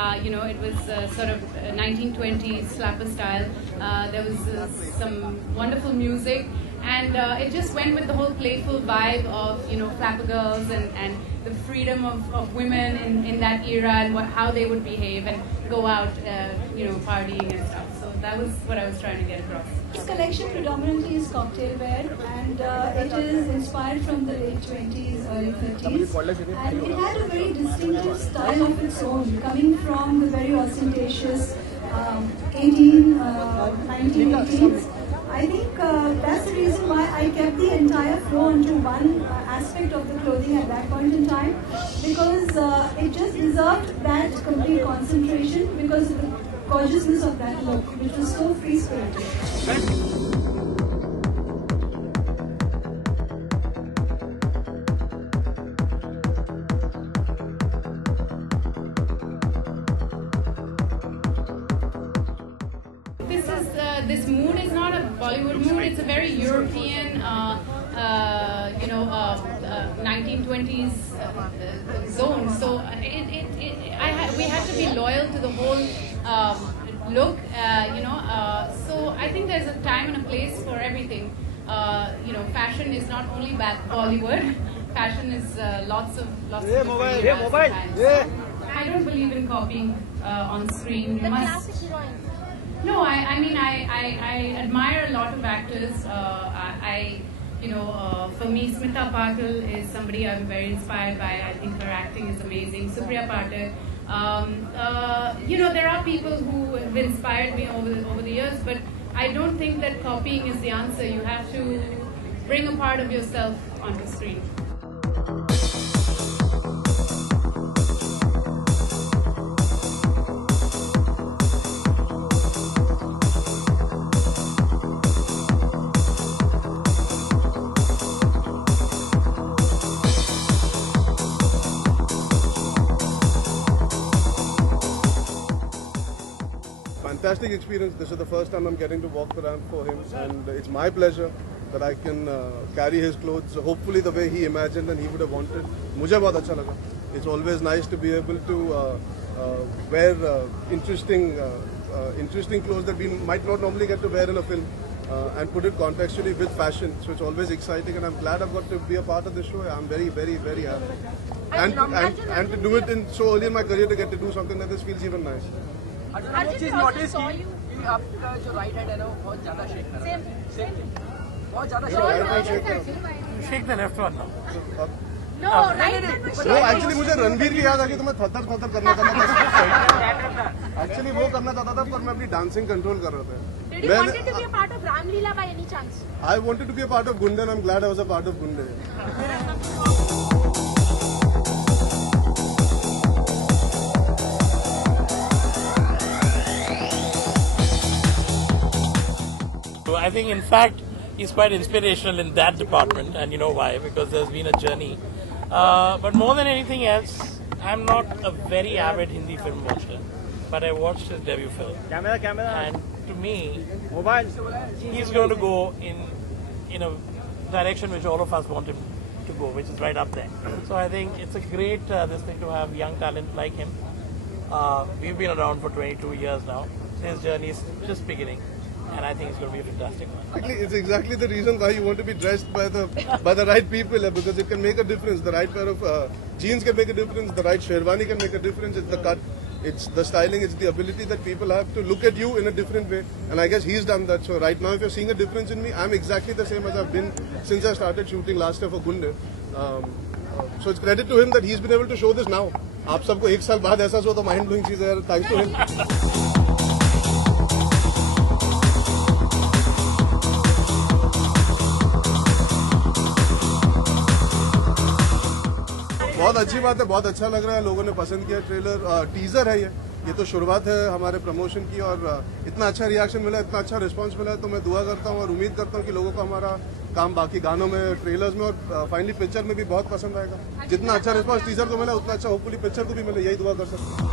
It was sort of 1920s slapper style. There was some wonderful music, and it just went with the whole playful vibe of flapper girls and the freedom of women in that era, and how they would behave and go out partying and stuff. So that was what I was trying to get across. This collection predominantly is cocktail wear, and it is inspired from the late 20s, early 30s, and it had a very distinctive style of its own, coming from the very ostentatious 1918s. I think that's the reason why I kept the entire flow onto one aspect of the clothing at that point in time, because it just deserved that complete concentration because of the gorgeousness of that look, which was so free-spirited. This mood is not a Bollywood mood. It's a very European, 1920s zone. So we had to be loyal to the whole look. So I think there's a time and a place for everything. Fashion is not only Bollywood. Fashion is lots of different kinds. I don't believe in copying on screen. No, I mean I admire a lot of actors. For me, Smita Patil is somebody I'm very inspired by. I think her acting is amazing. Supriya Patil. There are people who have inspired me over the years, but I don't think that copying is the answer. You have to bring a part of yourself onto screen. Fantastic experience. This is the first time I'm getting to walk the ramp for him, and it's my pleasure that I can carry his clothes hopefully the way he imagined and he would have wanted. मुझे बहुत अच्छा लगा. It's always nice to be able to wear interesting clothes that we might not normally get to wear in a film and put it contextually with fashion. So it's always exciting, and I'm glad I've got to be a part of this show. I'm very, very, very happy. And to do it in so early in my career, to get to do something like this feels even nice. एक चीज notice की आपका जो right hand है ना वो बहुत ज्यादा शेक कर रहा है बहुत ज्यादा shake the left one no right वो एक्चुअली मुझे रणवीर की याद आ गई तो मैं थत्तर करना चाहता था एक्चुअली वो करना चाहता था पर मैं अपनी डांसिंग कंट्रोल कर रहा था Did you wanted to be a part of Ramleela by any chance? I wanted to be a part of Gunde, and I'm glad I was a part of Gunde. I think, in fact, he's quite inspirational in that department, and you know why? Because there's been a journey. But more than anything else, I'm not a very avid Hindi film watcher, but I watched his debut film. And to me, he's going to go in a direction which all of us want him to go, which is right up there. So I think it's a great this thing to have young talent like him. We've been around for 22 years now. His journey is just beginning. And I think it's going to be a fantastic one. It's exactly the reason why you want to be dressed by the right people, because it can make a difference. The right pair of jeans can make a difference. The right sherwani can make a difference. It's the cut, it's the styling, it's the ability that people have to look at you in a different way. And I guess he's done that. So right now, if you're seeing a difference in me, I'm exactly the same as I've been since I started shooting last year for Gunde. So it's credit to him that he's been able to show this now. आप सबको एक साल बाद ऐसा सो तो mind blowing चीज़ है. Thanks to him. बहुत अच्छी बात है, बहुत अच्छा लग रहा है, लोगों ने पसंद किया ट्रेलर. टीजर है ये तो शुरुआत है हमारे प्रमोशन की, और इतना अच्छा रिएक्शन मिला, इतना अच्छा रिस्पांस मिला है, तो मैं दुआ करता हूँ और उम्मीद करता हूँ कि लोगों को हमारा काम बाकी गानों में, ट्रेलर्स में और फाइनली पिक्चर में भी बहुत पसंद आएगा. जितना अच्छा रिस्पांस टीजर को मिला उतना अच्छा होपफुली पिक्चर को भी मिले, यही दुआ कर सकते हैं.